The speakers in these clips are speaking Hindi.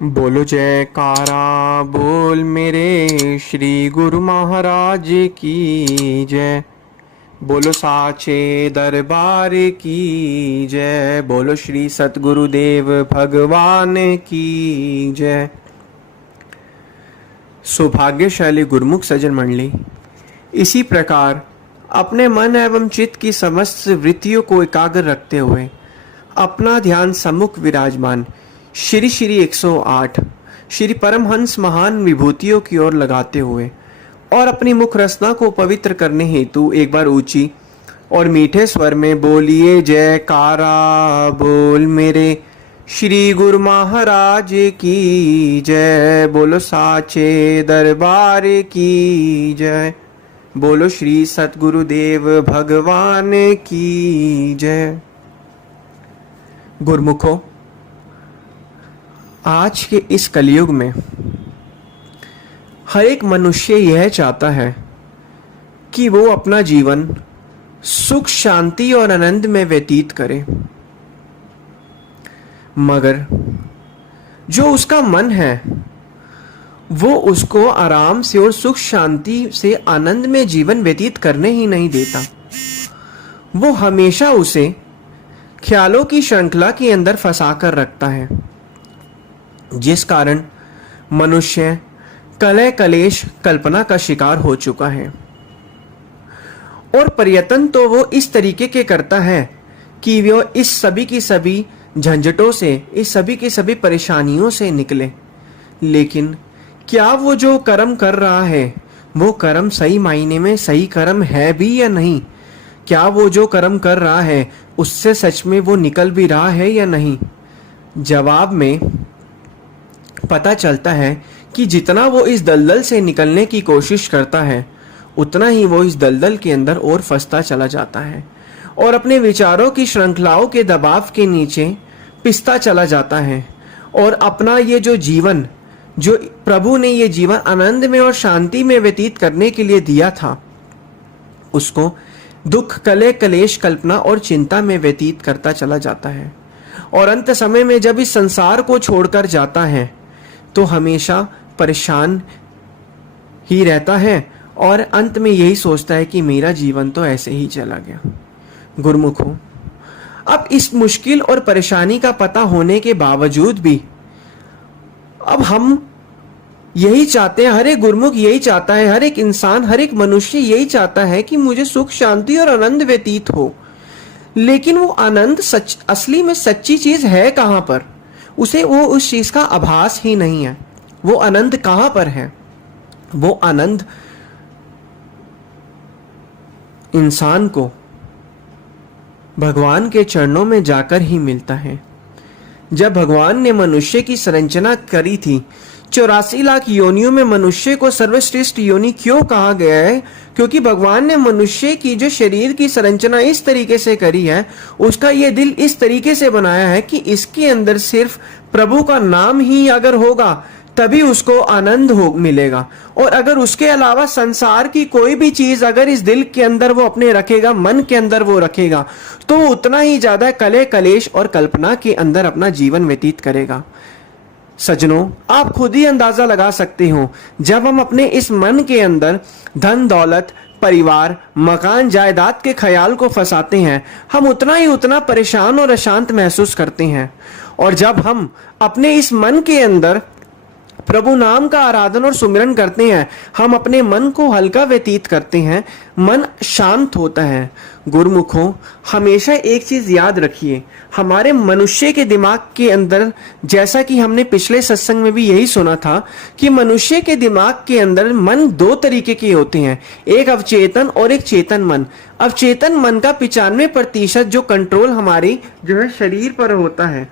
बोलो जयकारा बोल मेरे श्री गुरु महाराज की जय। बोलो साचे दरबार की जय। बोलो श्री सतगुरुदेव भगवान की जय। सौभाग्यशाली गुरुमुख सज्जन मंडली, इसी प्रकार अपने मन एवं चित्त की समस्त वृत्तियों को एकाग्र रखते हुए अपना ध्यान सम्मुख विराजमान श्री श्री 108 श्री परमहंस महान विभूतियों की ओर लगाते हुए और अपनी मुख रसना को पवित्र करने हेतु एक बार ऊंची और मीठे स्वर में बोलिए जयकारा बोल मेरे श्री गुरु महाराज की जय। बोलो साचे दरबार की जय। बोलो श्री सतगुरुदेव भगवान की जय। गुरुमुखों, आज के इस कलयुग में हर एक मनुष्य यह चाहता है कि वो अपना जीवन सुख शांति और आनंद में व्यतीत करे, मगर जो उसका मन है वो उसको आराम से और सुख शांति से आनंद में जीवन व्यतीत करने ही नहीं देता। वो हमेशा उसे ख्यालों की श्रृंखला के अंदर फंसा कर रखता है, जिस कारण मनुष्य कलह कलेश कल्पना का शिकार हो चुका है। और प्रयत्न तो वो इस तरीके के करता है कि वो इस सभी की सभी झंझटों से, इस सभी की सभी परेशानियों से निकले, लेकिन क्या वो जो कर्म कर रहा है वो कर्म सही मायने में सही कर्म है भी या नहीं? क्या वो जो कर्म कर रहा है उससे सच में वो निकल भी रहा है या नहीं? जवाब में पता चलता है कि जितना वो इस दलदल से निकलने की कोशिश करता है उतना ही वो इस दलदल के अंदर और फंसता चला जाता है और अपने विचारों की श्रृंखलाओं के दबाव के नीचे पिसता चला जाता है और अपना ये जो जीवन, जो प्रभु ने ये जीवन आनंद में और शांति में व्यतीत करने के लिए दिया था, उसको दुख कलह कलेश कल्पना और चिंता में व्यतीत करता चला जाता है। और अंत समय में जब इस संसार को छोड़कर जाता है तो हमेशा परेशान ही रहता है और अंत में यही सोचता है कि मेरा जीवन तो ऐसे ही चला गया। गुरुमुखों, अब इस मुश्किल और परेशानी का पता होने के बावजूद भी अब हम यही चाहते हैं, हर एक गुरुमुख यही चाहता है, हर एक इंसान, हर एक मनुष्य यही चाहता है कि मुझे सुख शांति और आनंद व्यतीत हो। लेकिन वो आनंद असली में सच्ची चीज है कहां पर? उसे वो उस चीज का आभास ही नहीं है। वो आनंद कहां पर है? वो आनंद इंसान को भगवान के चरणों में जाकर ही मिलता है। जब भगवान ने मनुष्य की संरचना करी थी, 84 लाख योनियों में मनुष्य को सर्वश्रेष्ठ योनि क्यों कहा गया है? क्योंकि भगवान ने मनुष्य की जो शरीर की संरचना इस तरीके से करी है, उसका ये दिल इस तरीके से बनाया है कि इसके अंदर सिर्फ प्रभु का नाम ही अगर होगा तभी उसको आनंद हो मिलेगा। और अगर उसके अलावा संसार की कोई भी चीज अगर इस दिल के अंदर वो अपने रखेगा, मन के अंदर वो रखेगा, तो उतना ही ज्यादा कलह कलेश और कल्पना के अंदर अपना जीवन व्यतीत करेगा। सज्जनों, आप खुद ही अंदाजा लगा सकते हो, जब हम अपने इस मन के अंदर धन दौलत परिवार मकान जायदाद के ख्याल को फंसाते हैं, हम उतना ही उतना परेशान और अशांत महसूस करते हैं। और जब हम अपने इस मन के अंदर प्रभु नाम का आराधन और सुमिरन करते हैं, हम अपने मन को हल्का व्यतीत करते हैं, मन शांत होता है। गुरुमुखों, हमेशा एक चीज याद रखिए, हमारे मनुष्य के दिमाग के अंदर, जैसा कि हमने पिछले सत्संग में भी यही सुना था कि मनुष्य के दिमाग के अंदर मन दो तरीके के होते हैं, एक अवचेतन और एक चेतन मन। अवचेतन मन का 95% जो कंट्रोल हमारी जो है शरीर पर होता है,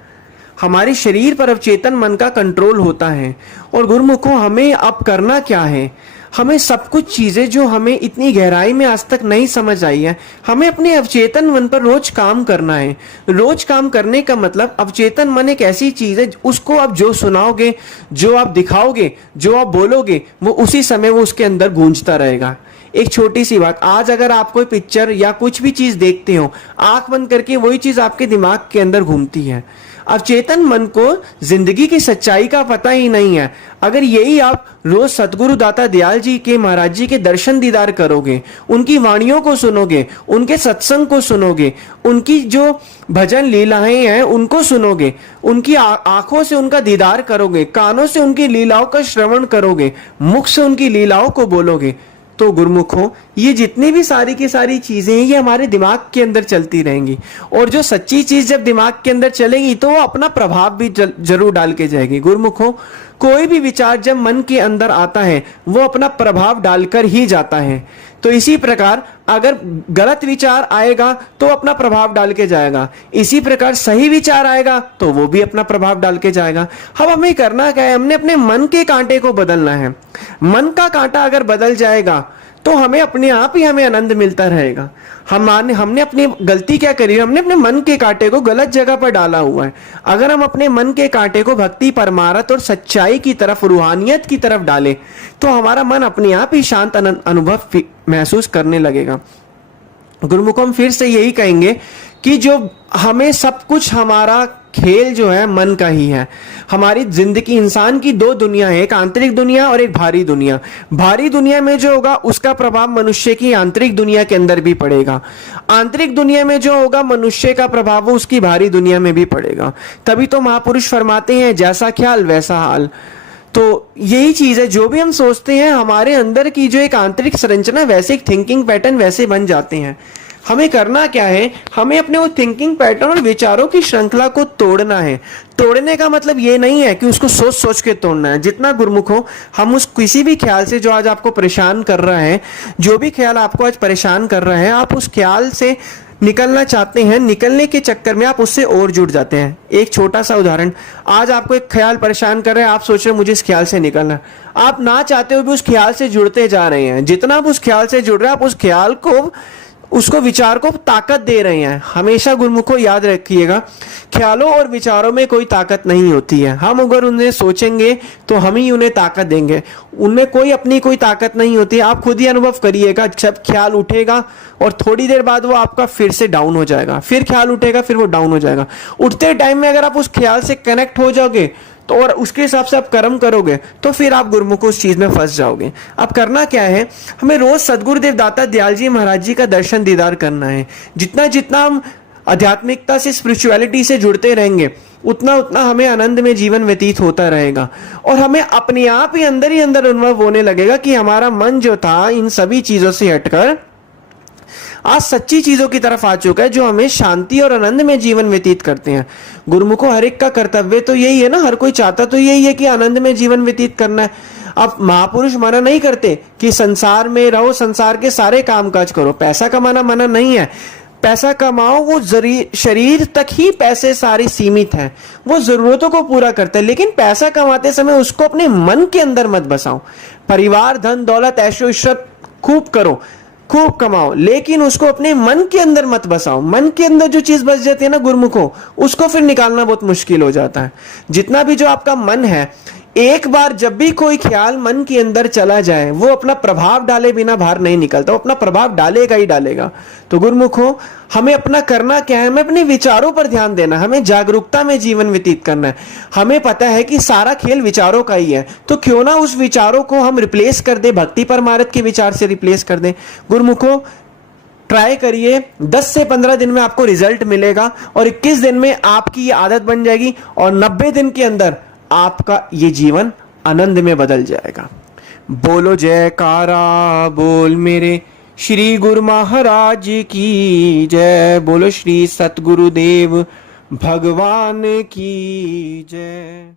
हमारे शरीर पर अवचेतन मन का कंट्रोल होता है। और गुरुमुखों, हमें अब करना क्या है? हमें सब कुछ चीजें जो हमें इतनी गहराई में आज तक नहीं समझ आई है, हमें अपने अवचेतन मन पर रोज काम करना है। रोज काम करने का मतलब, अवचेतन मन एक ऐसी चीज है, उसको आप जो सुनाओगे, जो आप दिखाओगे, जो आप बोलोगे, वो उसी समय वो उसके अंदर गूंजता रहेगा। एक छोटी सी बात, आज अगर आप कोई पिक्चर या कुछ भी चीज देखते हो, आंख बंद करके वही चीज आपके दिमाग के अंदर घूमती है। अवचेतन मन को जिंदगी की सच्चाई का पता ही नहीं है। अगर यही आप रोज सतगुरु दाता दयाल जी के, महाराज जी के दर्शन दीदार करोगे, उनकी वाणियों को सुनोगे, उनके सत्संग को सुनोगे, उनकी जो भजन लीलाएं हैं उनको सुनोगे, उनकी आंखों से उनका दीदार करोगे, कानों से उनकी लीलाओं का श्रवण करोगे, मुख से उनकी लीलाओं को बोलोगे, तो गुरुमुखों ये जितनी भी सारी की सारी चीजें हैं ये हमारे दिमाग के अंदर चलती रहेंगी। और जो सच्ची चीज जब दिमाग के अंदर चलेगी तो वो अपना प्रभाव भी जरूर डाल के जाएगी। गुरुमुखों, कोई भी विचार जब मन के अंदर आता है वो अपना प्रभाव डालकर ही जाता है। तो इसी प्रकार अगर गलत विचार आएगा तो अपना प्रभाव डाल के जाएगा, इसी प्रकार सही विचार आएगा तो वो भी अपना प्रभाव डाल के जाएगा। अब हमें करना क्या है, हमने अपने मन के कांटे को बदलना है। मन का कांटा अगर बदल जाएगा तो हमें अपने आप ही हमें आनंद मिलता रहेगा। हमने अपनी गलती क्या करी है, हमने अपने मन के कांटे को गलत जगह पर डाला हुआ है। अगर हम अपने मन के कांटे को भक्ति, परमार्थ और सच्चाई की तरफ, रूहानियत की तरफ डालें तो हमारा मन अपने आप ही शांत अनुभव महसूस करने लगेगा। गुरुमुख, हम फिर से यही कहेंगे कि जो हमें सब कुछ, हमारा खेल जो है मन का ही है। हमारी जिंदगी, इंसान की दो दुनिया है, एक आंतरिक दुनिया और एक बाहरी दुनिया। बाहरी दुनिया में जो होगा उसका प्रभाव मनुष्य की आंतरिक दुनिया के अंदर भी पड़ेगा। आंतरिक दुनिया में जो होगा मनुष्य का प्रभाव वो उसकी बाहरी दुनिया में भी पड़ेगा। तभी तो महापुरुष फरमाते हैं जैसा ख्याल वैसा हाल। तो यही चीज है, जो भी हम सोचते हैं हमारे अंदर की जो एक आंतरिक संरचना, वैसे एक थिंकिंग पैटर्न वैसे बन जाते हैं। हमें करना क्या है, हमें अपने वो थिंकिंग पैटर्न और विचारों की श्रृंखला को तोड़ना है। तोड़ने का मतलब ये नहीं है कि उसको सोच सोच के तोड़ना है। जितना गुरुमुख हो, हम उस किसी भी ख्याल से जो आज आपको परेशान कर रहा है, जो भी ख्याल आपको आज परेशान कर रहा है, आप उस ख्याल से निकलना चाहते हैं, निकलने के चक्कर में आप उससे और जुड़ जाते हैं। एक छोटा सा उदाहरण, आज आपको एक ख्याल परेशान कर रहे हैं, आप सोच रहे हैं मुझे इस ख्याल से निकलना है, आप ना चाहते हुए भी उस ख्याल से जुड़ते जा रहे हैं। जितना आप उस ख्याल से जुड़ रहे हैं, आप उस ख्याल को, उसको, विचार को ताकत दे रहे हैं। हमेशा गुरुमुखों याद रखिएगा, ख्यालों और विचारों में कोई ताकत नहीं होती है। हम अगर उन्हें सोचेंगे तो हम ही उन्हें ताकत देंगे, उनमें कोई अपनी कोई ताकत नहीं होती है। आप खुद ही अनुभव करिएगा, जब ख्याल उठेगा और थोड़ी देर बाद वो आपका फिर से डाउन हो जाएगा, फिर ख्याल उठेगा, फिर वो डाउन हो जाएगा। उठते टाइम में अगर आप उस ख्याल से कनेक्ट हो जाओगे तो और उसके हिसाब से आप कर्म करोगे तो फिर आप गुरुमुख उस चीज में फंस जाओगे। अब करना क्या है, हमें रोज सदगुरुदेव दाता दयाल जी महाराज जी का दर्शन दीदार करना है। जितना जितना हम आध्यात्मिकता से, स्पिरिचुअलिटी से जुड़ते रहेंगे उतना उतना हमें आनंद में जीवन व्यतीत होता रहेगा। और हमें अपने आप ही अंदर अनुभव होने लगेगा कि हमारा मन जो था इन सभी चीजों से हटकर आज सच्ची चीजों की तरफ आ चुका है, जो हमें शांति और आनंद में जीवन व्यतीत करते हैं। गुरुमुखों, हर एक का कर्तव्य तो यही है ना, हर कोई चाहता तो यही है कि आनंद में जीवन व्यतीत करना है। अब महापुरुष मना नहीं करते कि संसार में रहो, संसार के सारे कामकाज करो। पैसा कमाना मना नहीं है, पैसा कमाओ, वो शरीर तक ही पैसे सारी सीमित है, वो जरूरतों को पूरा करता है। लेकिन पैसा कमाते समय उसको अपने मन के अंदर मत बसाओ। परिवार, धन दौलत, ऐशो इशरत खूब करो, खूब कमाओ, लेकिन उसको अपने मन के अंदर मत बसाओ। मन के अंदर जो चीज बस जाती है ना गुरुमुखों, उसको फिर निकालना बहुत मुश्किल हो जाता है। जितना भी जो आपका मन है, एक बार जब भी कोई ख्याल मन के अंदर चला जाए, वो अपना प्रभाव डाले बिना बाहर नहीं निकलता, वो अपना प्रभाव डालेगा ही डालेगा। तो गुरुमुखों, हमें अपना करना क्या है, हमें अपने विचारों पर ध्यान देना, हमें जागरूकता में जीवन व्यतीत करना है। हमें पता है कि सारा खेल विचारों का ही है, तो क्यों ना उस विचारों को हम रिप्लेस कर दे, भक्ति परमार्थ के विचार से रिप्लेस कर दे। गुरुमुखों, ट्राई करिए, 10 से 15 दिन में आपको रिजल्ट मिलेगा और 21 दिन में आपकी ये आदत बन जाएगी और 90 दिन के अंदर आपका ये जीवन आनंद में बदल जाएगा। बोलो जयकारा बोल मेरे श्री गुरु महाराज की जय। बोलो श्री सतगुरुदेव भगवान की जय।